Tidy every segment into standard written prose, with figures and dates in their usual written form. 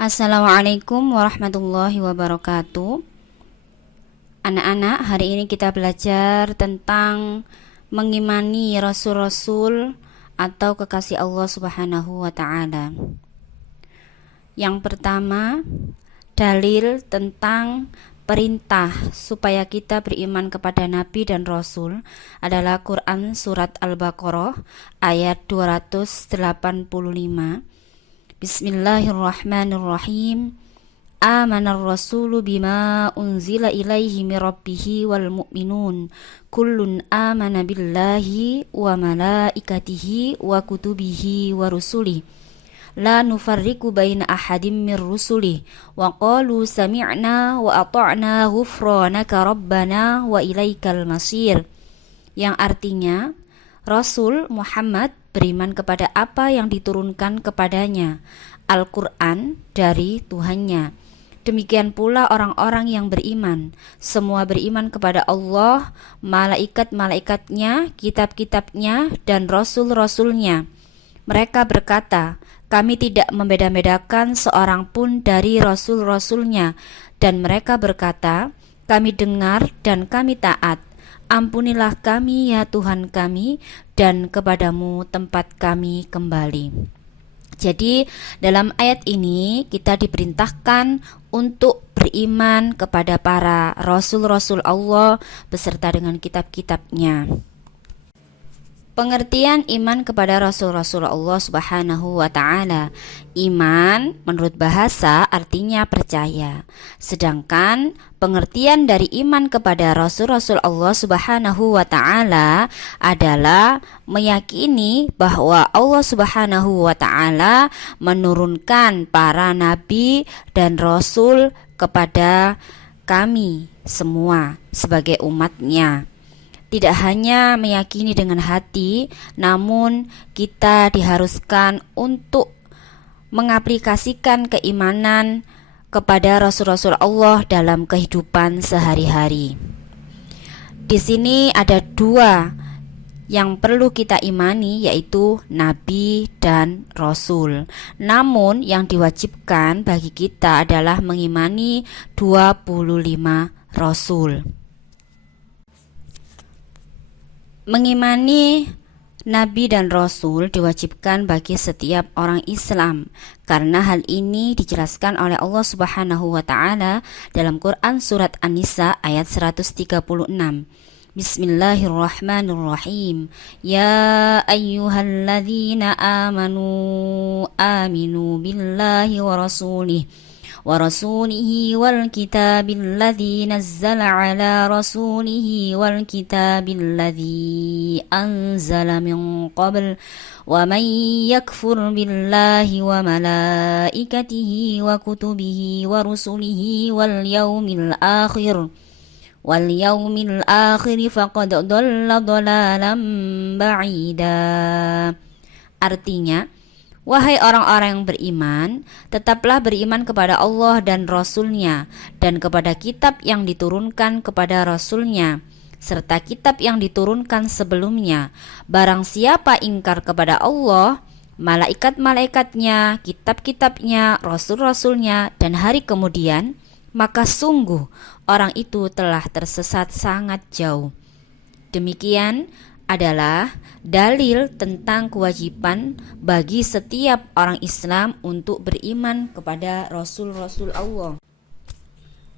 Assalamualaikum warahmatullahi wabarakatuh. Anak-anak, hari ini kita belajar tentang mengimani rasul-rasul atau kekasih Allah Subhanahu wa taala. Yang pertama, dalil tentang perintah supaya kita beriman kepada nabi dan rasul adalah Quran surat Al-Baqarah ayat 285. Bismillahirrahmanirrahim. Amanar rasulu bima unzila ilaihi mir rabbihi wal mu'minun kullun amana billahi wa malaikatihi wa kutubihi wa rusulih la nufarriqu baina ahadim mir rusulih wa qalu sami'na wa ata'na ghufranaka rabbana wa ilaikal masir, yang artinya Rasul Muhammad beriman kepada apa yang diturunkan kepadanya, Al-Quran dari Tuhannya. Demikian pula orang-orang yang beriman, semua beriman kepada Allah, malaikat-malaikatnya, kitab-kitabnya, dan rasul-rasulnya. Mereka berkata, kami tidak membeda-bedakan seorang pun dari rasul-rasulnya. Dan mereka berkata, kami dengar dan kami taat. Ampunilah kami ya Tuhan kami, dan kepadamu tempat kami kembali. Jadi dalam ayat ini kita diperintahkan untuk beriman kepada para rasul-rasul Allah beserta dengan kitab-kitabnya. Pengertian iman kepada rasul-rasul Allah Subhanahu wa taala. Iman menurut bahasa artinya percaya. Sedangkan pengertian dari iman kepada rasul-rasul Allah Subhanahu wa taala adalah meyakini bahwa Allah Subhanahu wa taala menurunkan para nabi dan rasul kepada kami semua sebagai umatnya. Tidak hanya meyakini dengan hati, namun kita diharuskan untuk mengaplikasikan keimanan kepada rasul-rasul Allah dalam kehidupan sehari-hari. Di sini ada dua yang perlu kita imani, yaitu nabi dan rasul. Namun yang diwajibkan bagi kita adalah mengimani 25 rasul. Mengimani nabi dan rasul diwajibkan bagi setiap orang Islam karena hal ini dijelaskan oleh Allah Subhanahu wa taala dalam Quran surat An-Nisa ayat 136. Bismillahirrahmanirrahim. Ya ayyuhalladzina amanu aminu billahi wa rasulihi wal kitabil ladzi nazzala ala rasulihi wal kitabil ladzi anzala min qabl wa man yakfur billahi wa malaikatihi wa kutubihi wa rusulihi wal yawmil akhir faqad dhalla dhalalan ba'ida. Artinya, wahai orang-orang yang beriman, tetaplah beriman kepada Allah dan Rasul-Nya, dan kepada kitab yang diturunkan kepada Rasul-Nya, serta kitab yang diturunkan sebelumnya. Barang siapa ingkar kepada Allah, malaikat-malaikatnya, kitab-kitabnya, rasul-rasulnya, dan hari kemudian, maka sungguh orang itu telah tersesat sangat jauh. Demikian adalah dalil tentang kewajiban bagi setiap orang Islam untuk beriman kepada rasul-rasul Allah.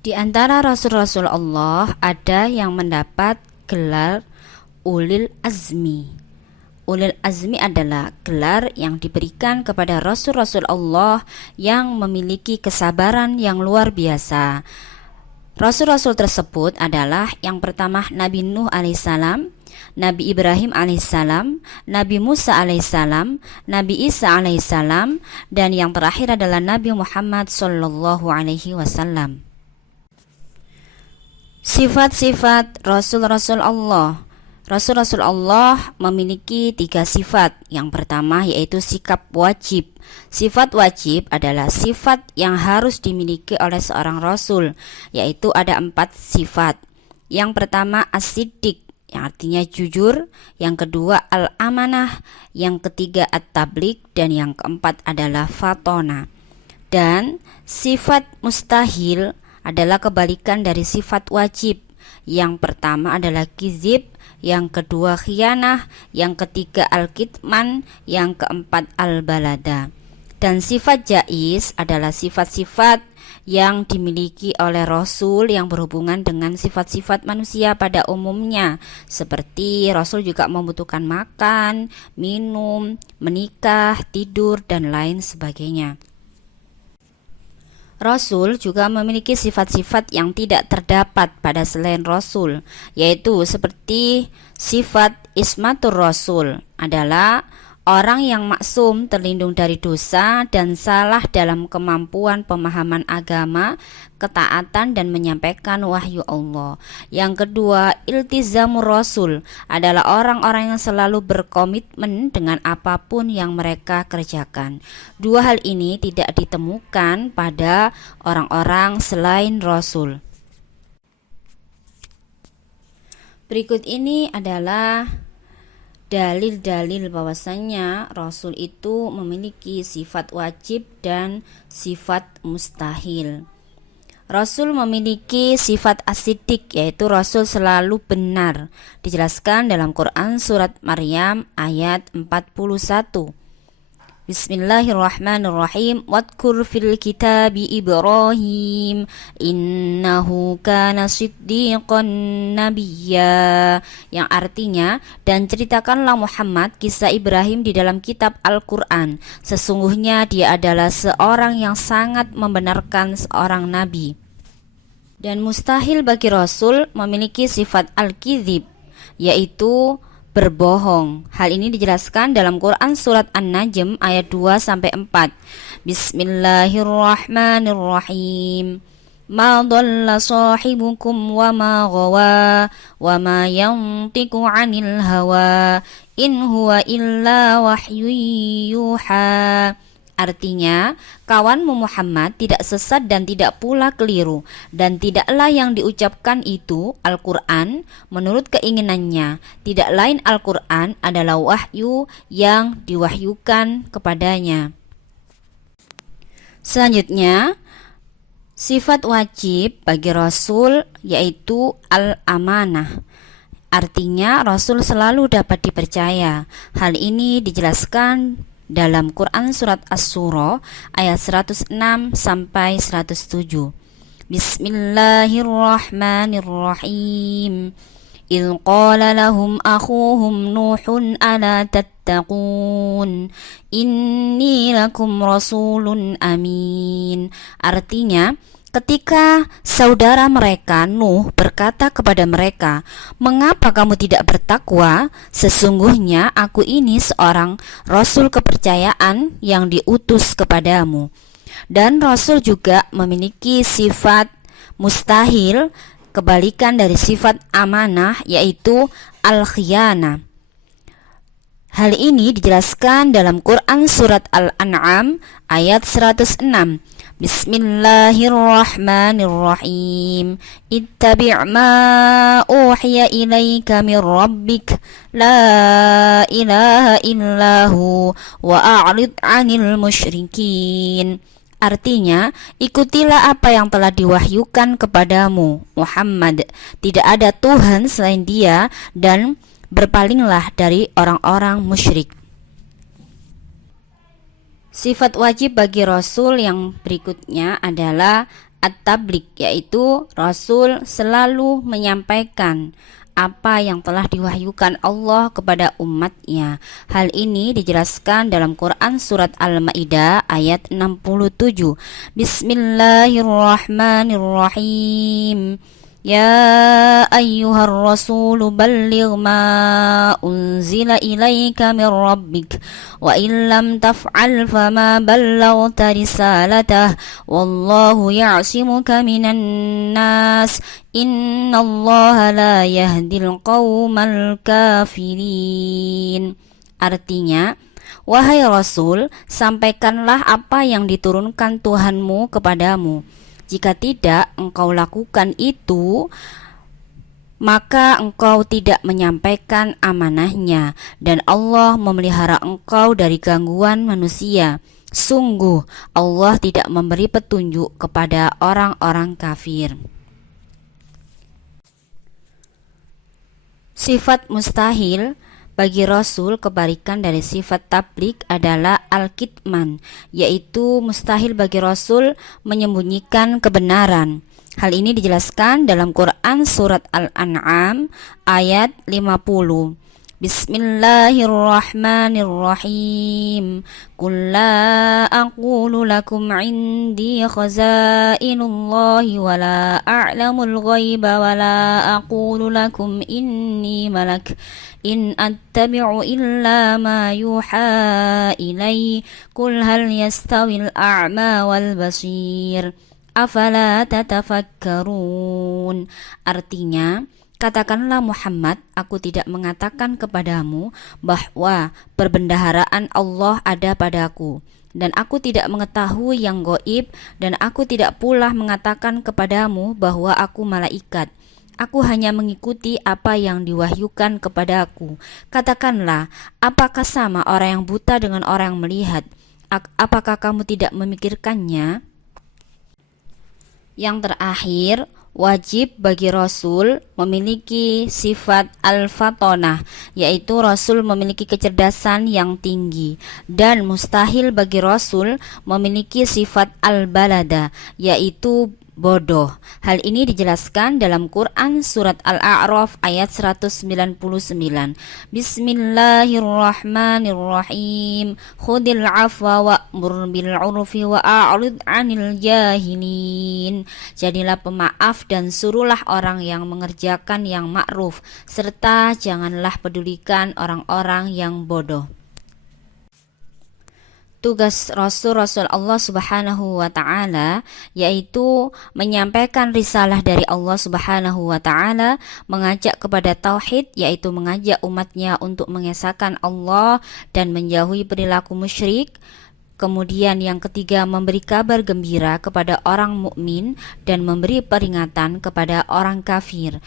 Di antara rasul-rasul Allah ada yang mendapat gelar Ulil Azmi. Ulil Azmi adalah gelar yang diberikan kepada rasul-rasul Allah yang memiliki kesabaran yang luar biasa. Rasul-rasul tersebut adalah yang pertama Nabi Nuh alaihissalam, Nabi Ibrahim alaihissalam, Nabi Musa alaihissalam, Nabi Isa alaihissalam, dan yang terakhir adalah Nabi Muhammad sallallahu alaihi wasallam. Sifat-sifat Rasul-Rasul Allah. Rasul-Rasul Allah memiliki 3 sifat. Yang pertama yaitu sikap wajib. Sifat wajib adalah sifat yang harus dimiliki oleh seorang Rasul, yaitu ada 4 sifat. Yang pertama as-siddiq, yang artinya jujur. Yang kedua al-amanah. Yang ketiga at-tabligh. Dan yang keempat adalah fatona. Dan sifat mustahil adalah kebalikan dari sifat wajib. Yang pertama adalah kizib, yang kedua khianah, yang ketiga al-kitman, yang keempat al-balada. Dan sifat jaiz adalah sifat-sifat yang dimiliki oleh Rasul yang berhubungan dengan sifat-sifat manusia pada umumnya, seperti Rasul juga membutuhkan makan, minum, menikah, tidur, dan lain sebagainya. Rasul juga memiliki sifat-sifat yang tidak terdapat pada selain Rasul, yaitu seperti sifat ismatur Rasul adalah orang yang maksum, terlindung dari dosa dan salah dalam kemampuan pemahaman agama, ketaatan dan menyampaikan wahyu Allah. Yang kedua, iltizamur Rasul adalah orang-orang yang selalu berkomitmen dengan apapun yang mereka kerjakan. Dua hal ini tidak ditemukan pada orang-orang selain Rasul. Berikut ini adalah dalil-dalil bahwasanya Rasul itu memiliki sifat wajib dan sifat mustahil. Rasul memiliki sifat as-siddiq, yaitu Rasul selalu benar. Dijelaskan dalam Quran surat Maryam ayat 41. Bismillahirrahmanirrahim. Wadkur fil kitabi Ibrahim innahu kana siddiqan nabiyya, yang artinya, dan ceritakanlah Muhammad kisah Ibrahim di dalam kitab Al-Quran. Sesungguhnya dia adalah seorang yang sangat membenarkan seorang nabi. Dan mustahil bagi Rasul memiliki sifat al-kizib, yaitu berbohong. Hal ini dijelaskan dalam Quran surat An-Najm ayat 2-4. Bismillahirrahmanirrahim. Ma dhalla sahibukum wa ma ghawa wa ma yantiqu 'anil hawa in huwa illa wahyun yuha. Artinya, kawanmu Muhammad tidak sesat dan tidak pula keliru, dan tidaklah yang diucapkan itu Al-Quran menurut keinginannya. Tidak lain Al-Quran adalah wahyu yang diwahyukan kepadanya. Selanjutnya, sifat wajib bagi Rasul yaitu al-amanah. Artinya, Rasul selalu dapat dipercaya. Hal ini dijelaskan dalam Quran surat As-Surah ayat 106-107. Bismillahirrahmanirrahim. إذ قال لهم أخوهم نوح ألا تتقون إني لكم رسول أمين. Artinya, ketika saudara mereka Nuh berkata kepada mereka, "Mengapa kamu tidak bertakwa? Sesungguhnya aku ini seorang rasul kepercayaan yang diutus kepadamu." Dan Rasul juga memiliki sifat mustahil, kebalikan dari sifat amanah, yaitu al-khiyanah. Hal ini dijelaskan dalam Quran surat Al-An'am ayat 106. Bismillahirrahmanirrahim. Ittabi' ma uhiya ilaika min rabbik la ilaha illahu wa a'rid 'anil musyrikin. Artinya, ikutilah apa yang telah diwahyukan kepadamu, Muhammad. Tidak ada Tuhan selain Dia, dan berpalinglah dari orang-orang musyrik. Sifat wajib bagi Rasul yang berikutnya adalah at-tabligh, yaitu Rasul selalu menyampaikan apa yang telah diwahyukan Allah kepada umatnya. Hal ini dijelaskan dalam Quran surat Al-Maidah ayat 67. Bismillahirrahmanirrahim. Ya ayyuhar rasul balligh ma unzila ilaika min rabbik wa in lam taf'al fama ballaghta risalatah wallahu ya'simuka minan nas innallaha la yahdil qaumal kafirin. Artinya, wahai Rasul, sampaikanlah apa yang diturunkan Tuhanmu kepadamu. Jika tidak engkau lakukan itu, maka engkau tidak menyampaikan amanahnya, dan Allah memelihara engkau dari gangguan manusia. Sungguh Allah tidak memberi petunjuk kepada orang-orang kafir. Sifat mustahil bagi Rasul kebalikan dari sifat tabligh adalah al-kitman, yaitu mustahil bagi Rasul menyembunyikan kebenaran. Hal ini dijelaskan dalam Quran surat Al-An'am ayat 50. Bismillahirrahmanirrahim. Qul la aqulu lakum indi khazainullahi wa la a'lamul ghaiba wa la aqulu lakum inni malak in attabi'u illa ma yuha ilai. Qul hal yastawil a'ma wal basir afala tatafakkarun. Artinya, katakanlah Muhammad, aku tidak mengatakan kepadamu bahwa perbendaharaan Allah ada padaku, dan aku tidak mengetahui yang gaib, dan aku tidak pula mengatakan kepadamu bahwa aku malaikat. Aku hanya mengikuti apa yang diwahyukan kepadaku. Katakanlah, apakah sama orang yang buta dengan orang yang melihat? Apakah kamu tidak memikirkannya? Yang terakhir, wajib bagi Rasul memiliki sifat al-fatonah, yaitu Rasul memiliki kecerdasan yang tinggi, dan mustahil bagi Rasul memiliki sifat al-balada, yaitu bodoh. Hal ini dijelaskan dalam Quran surat Al-A'raf ayat 199. Bismillahirrahmanirrahim. Khudil afwa wa'mur bil 'urfi wa a'rid 'anil jahilin. Jadilah pemaaf dan suruhlah orang yang mengerjakan yang ma'ruf, serta janganlah pedulikan orang-orang yang bodoh. Tugas Rasul Allah Subhanahu wa Ta'ala yaitu menyampaikan risalah dari Allah Subhanahu wa Ta'ala, mengajak kepada tauhid, yaitu mengajak umatnya untuk mengesahkan Allah dan menjauhi perilaku musyrik. Kemudian yang ketiga, memberi kabar gembira kepada orang mukmin dan memberi peringatan kepada orang kafir.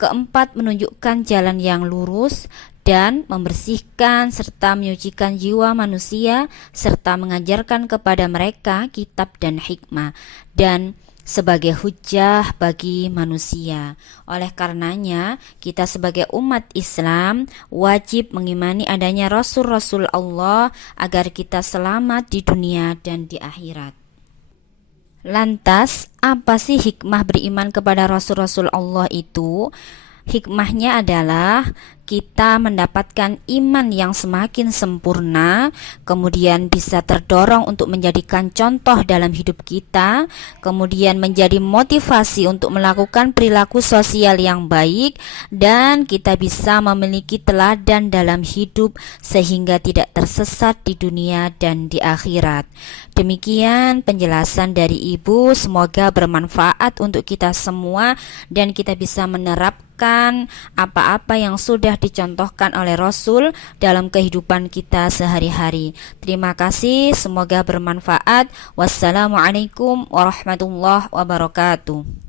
Keempat, menunjukkan jalan yang lurus dan membersihkan serta menyucikan jiwa manusia, serta mengajarkan kepada mereka kitab dan hikmah, dan sebagai hujjah bagi manusia. Oleh karenanya, kita sebagai umat Islam wajib mengimani adanya Rasul-Rasul Allah agar kita selamat di dunia dan di akhirat. Lantas, apa sih hikmah beriman kepada Rasul-Rasul Allah itu? Hikmahnya adalah kita mendapatkan iman yang semakin sempurna, kemudian bisa terdorong untuk menjadikan contoh dalam hidup kita, kemudian menjadi motivasi untuk melakukan perilaku sosial yang baik, dan kita bisa memiliki teladan dalam hidup sehingga tidak tersesat di dunia dan di akhirat. Demikian penjelasan dari Ibu, semoga bermanfaat untuk kita semua dan kita bisa menerapkan apa-apa yang sudah dicontohkan oleh Rasul dalam kehidupan kita sehari-hari. Terima kasih, semoga bermanfaat. Wassalamualaikum warahmatullahi wabarakatuh.